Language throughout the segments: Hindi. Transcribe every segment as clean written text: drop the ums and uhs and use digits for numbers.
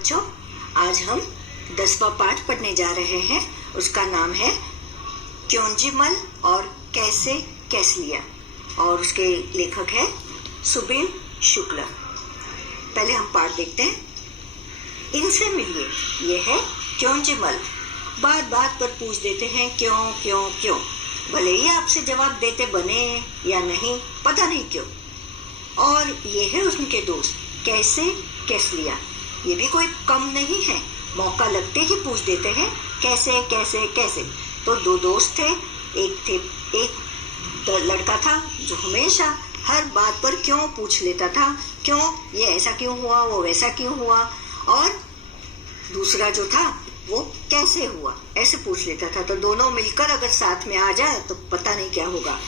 बच्चों, आज हम 10वां पाठ पढ़ने जा रहे हैं। उसका नाम है क्योंजीमल और कैसे कैसलिया और उसके लेखक है सुबीन शुक्ला। पहले हम पाठ देखते हैं। इनसे मिलिए, ये है क्योंजीमल। बात बात पर पूछ देते हैं क्यों क्यों क्यों, भले ही आपसे जवाब देते बने या नहीं, पता नहीं क्यों। और ये है उनके दोस्त कैसे कैसलिया, ये भी कोई कम नहीं है, मौका लगते ही पूछ देते हैं कैसे कैसे कैसे। तो दो दोस्त थे, एक लड़का था जो हमेशा हर बात पर क्यों पूछ लेता था, क्यों ये ऐसा क्यों हुआ, वो वैसा क्यों हुआ, और दूसरा जो था वो कैसे हुआ ऐसे पूछ लेता था। तो दोनों मिलकर अगर साथ में आ जाए तो पता नहीं क्या होगा।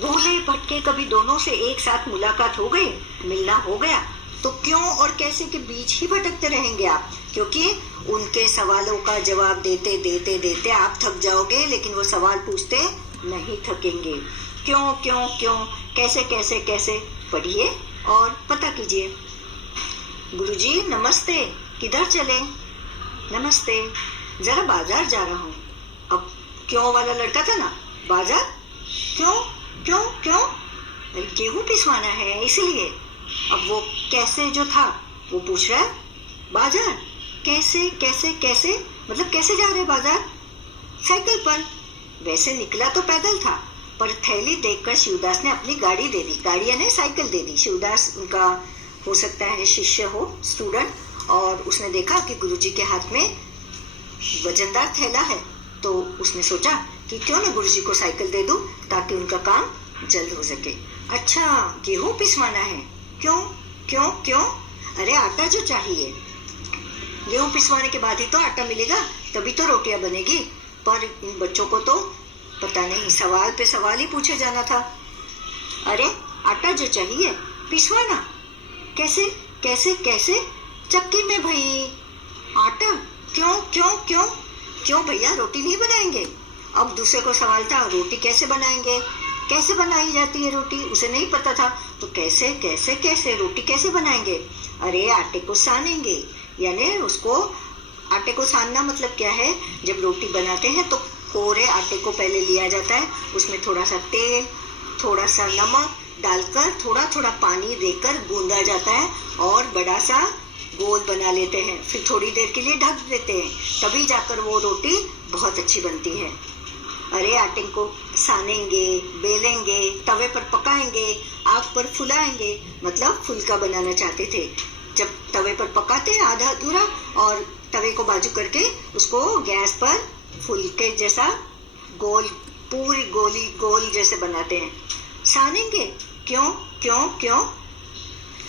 भूले भटके कभी दोनों से एक साथ मुलाकात हो गई, मिलना हो गया, तो क्यों और कैसे के बीच ही भटकते रहेंगे आप, क्योंकि उनके सवालों का जवाब देते देते देते आप थक जाओगे, लेकिन वो सवाल पूछते नहीं थकेंगे। क्यों क्यों क्यों, कैसे कैसे कैसे, पढ़िए और पता कीजिए। गुरुजी नमस्ते, किधर चले? नमस्ते, जरा बाजार जा रहा हूँ। अब क्यों वाला लड़का था ना, बाजार क्यों क्यों क्यों, गेहूं पिसवाना है इसलिए। अब वो कैसे जो था वो पूछ रहा है बाजार कैसे कैसे कैसे, मतलब कैसे जा रहे बाजार? साइकिल पर। वैसे निकला तो पैदल था, पर थैली देखकर शिवदास ने अपनी गाड़ी दे दी, गाड़ी यानी साइकिल दे दी। शिवदास उनका हो सकता है शिष्य हो, स्टूडेंट, और उसने देखा कि गुरुजी के हाथ में वजनदार थैला है, तो उसने सोचा कि क्यों ना गुरुजी को साइकिल दे दूं ताकि उनका काम जल्द हो सके। अच्छा, गेहूं पिसवाना है, क्यों क्यों क्यों? अरे आटा जो चाहिए, गेहूं पिसवाने के बाद ही तो आटा मिलेगा, तभी तो रोटियां बनेगी। पर इन बच्चों को तो पता नहीं, सवाल पे सवाल ही पूछे जाना था। अरे आटा जो चाहिए पिसवाना, कैसे कैसे कैसे? चक्की में भाई, आटा क्यों क्यों क्यों क्यों भैया, रोटी नहीं बनाएंगे? अब दूसरे को सवाल था रोटी कैसे बनाएंगे, कैसे बनाई जाती है रोटी, उसे नहीं पता था। तो कैसे कैसे कैसे, रोटी कैसे बनाएंगे? अरे आटे को सानेंगे, यानी उसको आटे को सानना मतलब क्या है, जब रोटी बनाते हैं तो कोरे आटे को पहले लिया जाता है, उसमें थोड़ा सा तेल, थोड़ा सा नमक डालकर थोड़ा थोड़ा पानी देकर गूंदा जाता है और बड़ा सा गोल बना लेते हैं, फिर थोड़ी देर के लिए ढक देते हैं, तभी जाकर वो रोटी बहुत अच्छी बनती है। अरे आटे को सानेंगे, बेलेंगे, तवे पर पकाएंगे, आग पर फुलाएंगे, मतलब फुलका बनाना चाहते थे। जब तवे पर पकाते हैं आधा अधूरा, और तवे को बाजू करके उसको गैस पर फुलके जैसा गोल, पूरी गोली गोल जैसे बनाते हैं। सानेंगे क्यों क्यों क्यों?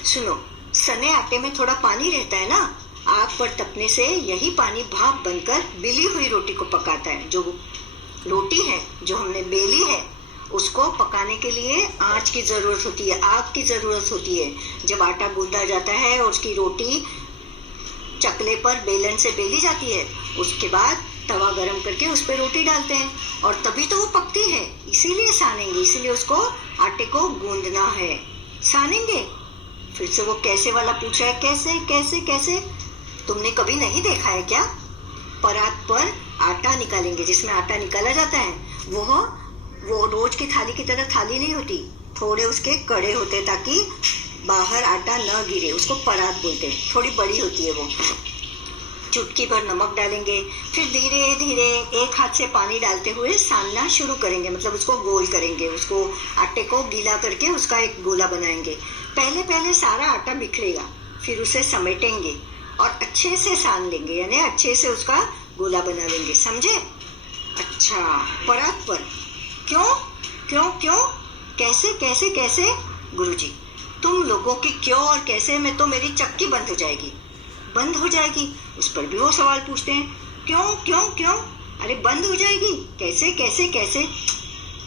सुनो, सने आटे में थोड़ा पानी रहता है ना, आग पर तपने से यही पानी भाप बनकर बेली हुई रोटी को पकाता है। जो रोटी है जो हमने बेली है उसको पकाने के लिए आंच की जरूरत होती है, आग की जरूरत होती है। जब आटा गूंदा जाता है और उसकी रोटी चकले पर बेलन से बेली जाती है, उसके बाद तवा गरम करके उस पर रोटी डालते हैं और तभी तो वो पकती है। इसीलिए सानेंगे, इसीलिए उसको आटे को गूंदना है। सानेंगे, फिर से वो कैसे वाला पूछा है, कैसे कैसे कैसे? तुमने कभी नहीं देखा है क्या? परात पर आटा निकालेंगे, जिसमें आटा निकाला जाता है वो रोज की थाली की तरह थाली नहीं होती, थोड़े उसके कड़े होते ताकि बाहर आटा न गिरे, उसको परात बोलते हैं, थोड़ी बड़ी होती है वो। चुटकी भर नमक डालेंगे, फिर धीरे धीरे एक हाथ से पानी डालते हुए सानना शुरू करेंगे, मतलब उसको गोल करेंगे, उसको आटे को गीला करके उसका एक गोला बनाएंगे। पहले पहले सारा आटा बिखरेगा, फिर उसे समेटेंगे और अच्छे से सान लेंगे, यानी अच्छे से उसका गोला बना लेंगे, समझे? अच्छा, परात पर क्यों क्यों क्यों, कैसे कैसे कैसे? गुरुजी, तुम लोगों की क्यों और कैसे में तो मेरी चक्की बंद हो जाएगी। बंद हो जाएगी, उस पर भी वो सवाल पूछते हैं क्यों क्यों क्यों? अरे बंद हो जाएगी, कैसे कैसे कैसे?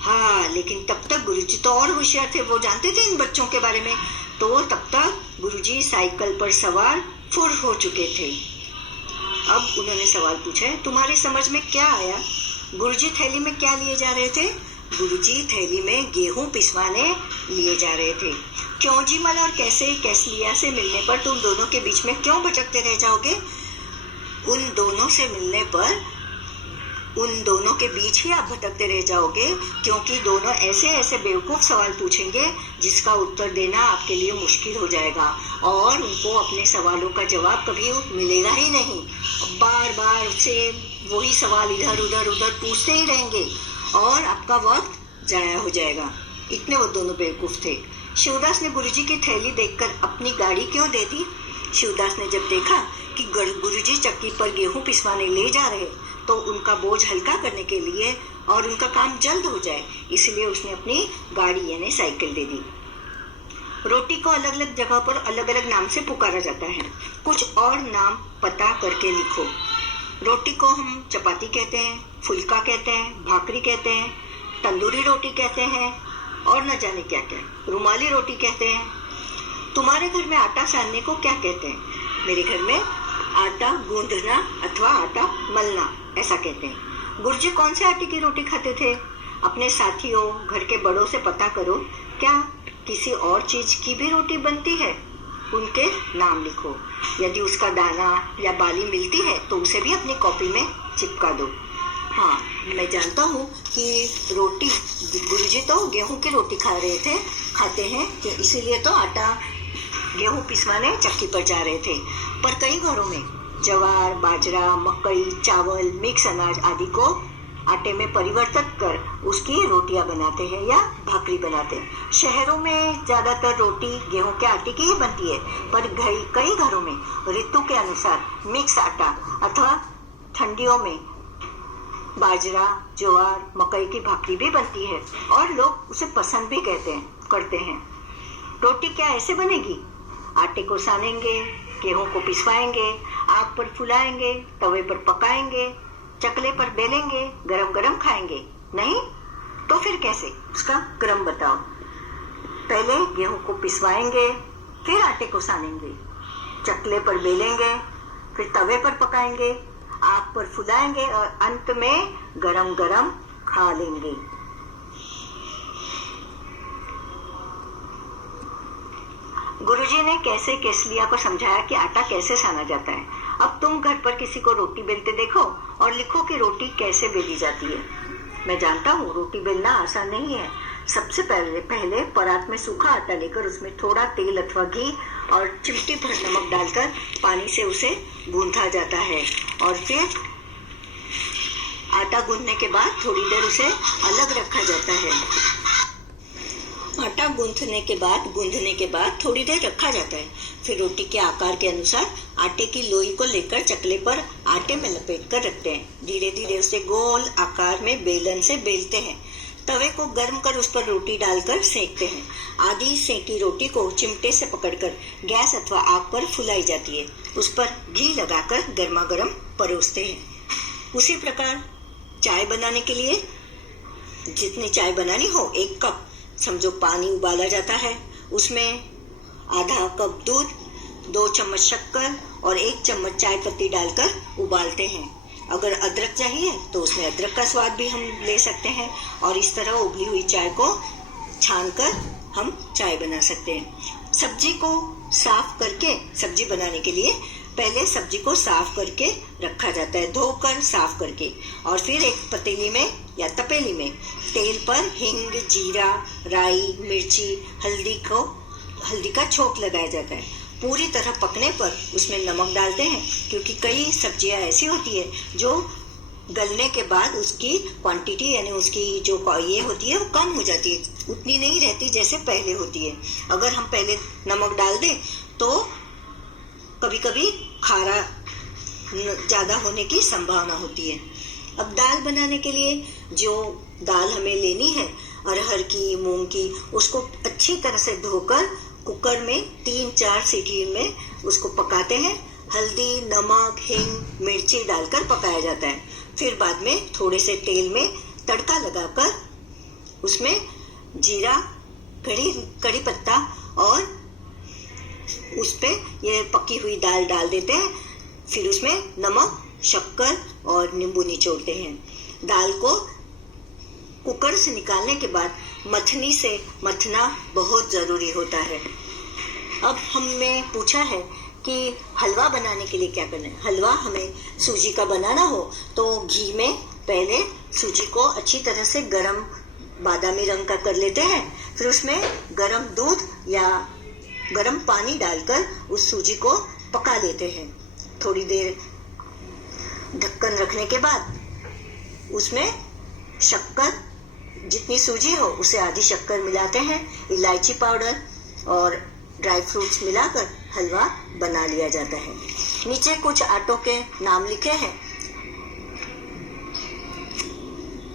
हाँ, लेकिन तब तक गुरुजी तो और होशियार थे, वो जानते थे इन बच्चों के बारे में। तो तब तक गुरुजी साइकिल पर सवार फुर हो चुके थे। अब उन्होंने सवाल पूछा है, तुम्हारी समझ में क्या आया? गुरुजी थैली में क्या लिए जा रहे थे? गुरुजी थैली में गेहूं पिसवाने लिए जा रहे थे। क्योंजीमल और कैसे कैसलिया से मिलने पर तुम दोनों के बीच में क्यों भटकते रह जाओगे? उन दोनों से मिलने पर उन दोनों के बीच ही आप भटकते रह जाओगे, क्योंकि दोनों ऐसे ऐसे बेवकूफ सवाल पूछेंगे जिसका उत्तर देना आपके लिए मुश्किल हो जाएगा और उनको अपने सवालों का जवाब कभी मिलेगा ही नहीं। बार बार से वही सवाल इधर उधर उधर पूछते ही रहेंगे और आपका वक्त जाया हो जाएगा। इतने वो दोनों बेवकूफ थे। शिवदास ने गुरुजी की थैली देखकर अपनी गाड़ी क्यों दे दी? शिवदास ने जब देखा कि गुरुजी चक्की पर गेहूं पिसवाने ले जा रहे तो उनका बोझ हल्का करने के लिए और उनका काम जल्द हो जाए, इसलिए उसने अपनी गाड़ी यानी साइकिल दे दी। रोटी को अलग अलग जगह पर अलग अलग नाम से पुकारा जाता है। कुछ और नाम पता करके लिखो। रोटी को हम चपाती कहते हैं, फुल्का कहते हैं, भाकरी कहते हैं, तंदूरी रोटी कहते हैं और न जाने क्या क्या, रुमाली रोटी कहते हैं। तुम्हारे घर में आटा सानने को क्या कहते हैं? मेरे घर में आटा गूंदना अथवा आटा मलना ऐसा कहते हैं। गुरुजी कौन से आटे की रोटी खाते थे? अपने साथियों, घर के बड़ों से पता करो, क्या किसी और चीज की भी रोटी बनती है? उनके नाम लिखो। यदि उसका दाना या बाली मिलती है तो उसे भी अपनी कॉपी में चिपका दो। हाँ, मैं जानता हूँ कि रोटी, गुरुजी तो गेहूं की रोटी खाते हैं कि इसीलिए तो आटा गेहूं पिसवाने चक्की पर जा रहे थे। पर कई घरों में ज्वार, बाजरा, मकई, चावल, मिक्स अनाज आदि को आटे में परिवर्तित कर उसकी रोटियां बनाते हैं या भाकरी बनाते हैं। शहरों में ज्यादातर रोटी गेहूं के आटे की ही बनती है, पर कई घरों में ऋतु के अनुसार मिक्स आटा अथवा ठंडियों में बाजरा, ज्वार, मकई की भाकरी भी बनती है और लोग उसे पसंद भी करते हैं। रोटी क्या ऐसे बनेगी? आटे को सानेंगे, गेहूं को पिसवाएंगे, आग पर फुलाएंगे, तवे पर पकाएंगे, चकले पर बेलेंगे, गरम गरम खाएंगे? नहीं तो फिर कैसे? उसका क्रम बताओ। पहले गेहूं को पिसवाएंगे, फिर आटे को सानेंगे, चकले पर बेलेंगे, फिर तवे पर पकाएंगे, आग पर फुलाएंगे और अंत में गरम गरम खा लेंगे। गुरुजी ने कैसे केसलिया को समझाया कि आटा कैसे साना जाता है। अब तुम घर पर किसी को रोटी बेलते देखो और लिखो कि रोटी कैसे बेली जाती है। मैं जानता हूँ रोटी बेलना आसान नहीं है। सबसे पहले परात में सूखा आटा लेकर उसमें थोड़ा तेल अथवा घी और चिमटी भर नमक डालकर पानी से उसे गूंथा जाता है और फिर आटा गूंथने के बाद थोड़ी देर उसे अलग रखा जाता है। आटा गूंथने के बाद थोड़ी देर रखा जाता है। फिर रोटी के आकार के अनुसार आटे की लोई को लेकर चकले पर आटे में लपेट कर रखते हैं। धीरे धीरे उसे गोल आकार में बेलन से बेलते हैं। तवे को गर्म कर उस पर रोटी डालकर सेकते हैं। आधी सेकी रोटी को चिमटे से पकड़कर गैस अथवा आग पर फुलाई जाती है। उस पर घी लगाकर गर्मा गर्म परोसते हैं। उसी प्रकार चाय बनाने के लिए जितनी चाय बनानी हो, 1 कप समझो पानी उबाला जाता है। उसमें आधा कप दूध, 2 चम्मच शक्कर और 1 चम्मच चाय पत्ती डालकर उबालते हैं। अगर अदरक चाहिए तो उसमें अदरक का स्वाद भी हम ले सकते हैं और इस तरह उबली हुई चाय को छानकर हम चाय बना सकते हैं। सब्जी को साफ करके, सब्जी बनाने के लिए पहले सब्जी को साफ करके रखा जाता है, धोकर साफ करके, और फिर एक पतीली में या तपेली में तेल पर हिंग, जीरा, राई, मिर्ची, हल्दी का छोंक लगाया जाता है। पूरी तरह पकने पर उसमें नमक डालते हैं, क्योंकि कई सब्जियां ऐसी होती है जो गलने के बाद उसकी क्वांटिटी यानी उसकी जो ये होती है वो कम हो जाती है, उतनी नहीं रहती जैसे पहले होती है। अगर हम पहले नमक डाल दें तो कभी कभी खारा ज्यादा होने की संभावना होती है। अब दाल बनाने के लिए जो दाल हमें लेनी है, अरहर की, मूंग की, उसको अच्छी तरह से धोकर कुकर में 3-4 सीटी में उसको पकाते हैं। हल्दी, नमक, हिंग, मिर्ची डालकर पकाया जाता है। फिर बाद में थोड़े से तेल में तड़का लगाकर उसमें जीरा, कड़ी पत्ता और उस पे ये पकी हुई दाल डाल देते हैं। फिर उसमें नमक, शक्कर और नींबू निचोड़ते हैं। दाल को कुकर से निकालने के बाद मथनी से मथना बहुत जरूरी होता है। अब हमने पूछा है कि हलवा बनाने के लिए क्या करना है। हलवा हमें सूजी का बनाना हो तो घी में पहले सूजी को अच्छी तरह से गरम बादामी रंग का कर लेते हैं, फिर उसमें गरम दूध या गरम पानी डालकर उस सूजी को पका लेते हैं। थोड़ी देर ढक्कन रखने के बाद उसमें शक्कर, जितनी सूजी हो उसे आधी शक्कर मिलाते हैं, इलायची पाउडर और ड्राई फ्रूट्स मिलाकर हलवा बना लिया जाता है। नीचे कुछ आटों के नाम लिखे हैं,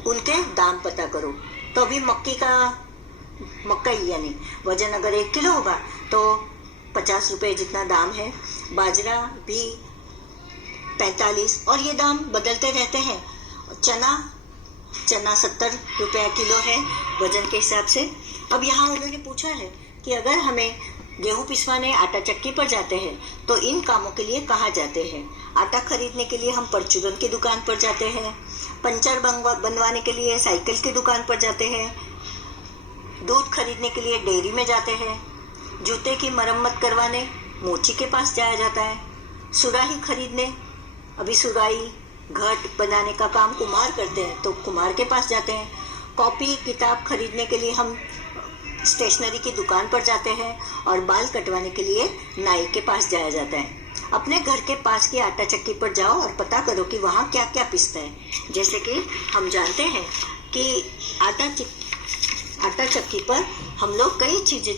उनके दाम पता करो। तो अभी मकई यानी वजन अगर 1 किलो होगा तो 50 रुपए जितना दाम है। बाजरा भी 45, और ये दाम बदलते रहते हैं। चना 70 रुपया किलो है वजन के हिसाब से। अब यहाँ उन्होंने पूछा है कि अगर हमें गेहूं पिसवाने आटा चक्की पर जाते हैं तो इन कामों के लिए कहाँ जाते हैं। आटा खरीदने के लिए हम परचूरन की दुकान पर जाते हैं, पंचर बनवाने के लिए साइकिल की दुकान पर जाते हैं, दूध खरीदने के लिए डेयरी में जाते हैं, जूते की मरम्मत करवाने मोची के पास जाया जाता है, सुराही खरीदने, अभी सुराही घट बनाने का काम कुम्हार करते हैं तो कुम्हार के पास जाते हैं, कॉपी किताब खरीदने के लिए हम स्टेशनरी की दुकान पर जाते हैं, और बाल कटवाने के लिए नाई के पास जाया जाता है। अपने घर के पास की आटा चक्की पर जाओ और पता करो कि वहाँ क्या क्या पिसता है। जैसे कि हम जानते हैं कि आटा चक्की पर हम लोग कई चीजें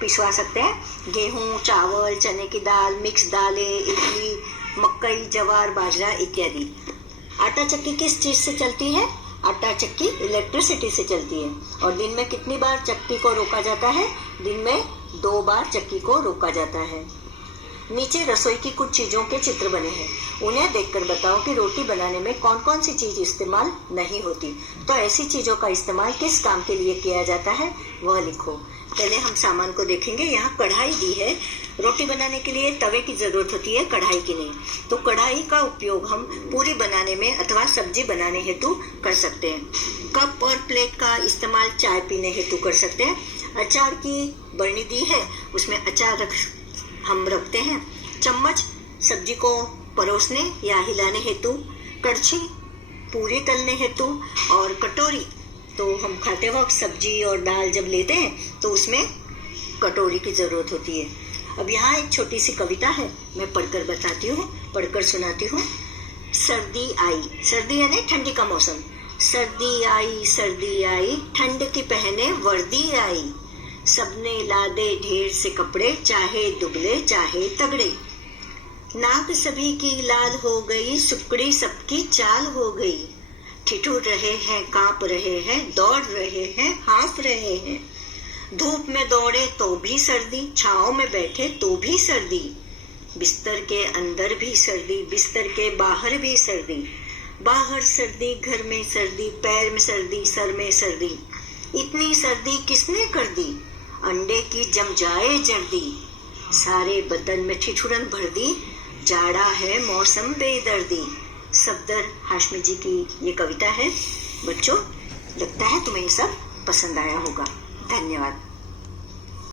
पिसवा सकते हैं। गेहूं, चावल, चने की दाल, मिक्स दालें, इडली, मकई, जवार, बाजरा इत्यादि। आटा चक्की किस चीज से चलती है? आटा चक्की इलेक्ट्रिसिटी से चलती है। और दिन में कितनी बार चक्की को रोका जाता है? दिन में 2 बार चक्की को रोका जाता है। नीचे रसोई की कुछ चीजों के चित्र बने हैं, उन्हें देखकर बताओ कि रोटी बनाने में कौन कौन सी चीज इस्तेमाल नहीं होती। तो ऐसी चीजों का इस्तेमाल किस काम के लिए किया जाता है वह लिखो। पहले हम सामान को देखेंगे। यहाँ कढ़ाई दी है। रोटी बनाने के लिए तवे की जरूरत होती है, कढ़ाई की नहीं। तो कढ़ाई का उपयोग हम पूरी बनाने में अथवा सब्जी बनाने हेतु कर सकते हैं। कप और प्लेट का इस्तेमाल चाय पीने हेतु कर सकते हैं। अचार की बरनी दी है, उसमें अचार हम रखते हैं। चम्मच सब्जी को परोसने या हिलाने हेतु, कड़छी पूरी तलने हेतु, और कटोरी तो हम खाते वक्त सब्जी और दाल जब लेते हैं तो उसमें कटोरी की जरूरत होती है। अब यहाँ एक छोटी सी कविता है, मैं पढ़कर बताती हूँ, पढ़कर सुनाती हूँ। सर्दी आई, सर्दी यानी ठंडी का मौसम। सर्दी आई, ठंड की पहने वर्दी आई, सबने लादे ढेर से कपड़े, चाहे दुबले चाहे तगड़े। नाक सभी की लाल हो गई, सुकड़ी सबकी चाल हो गई। ठिठुर रहे हैं, कांप रहे हैं, दौड़ रहे हैं, हाँफ रहे हैं। धूप में दौड़े तो भी सर्दी, छांव में बैठे तो भी सर्दी। बिस्तर के अंदर भी सर्दी, बिस्तर के बाहर भी सर्दी। बाहर सर्दी, घर में सर्दी, पैर में सर्दी, सर में सर्दी। इतनी सर्दी किसने कर दी, अंडे की जम जाए जर्दी। सारे बदन में ठिठुरन भर दी, जाड़ा है मौसम बेदर्दी। सफदर हाशमी जी की ये कविता है। बच्चों, लगता है तुम्हें ये सब पसंद आया होगा। धन्यवाद।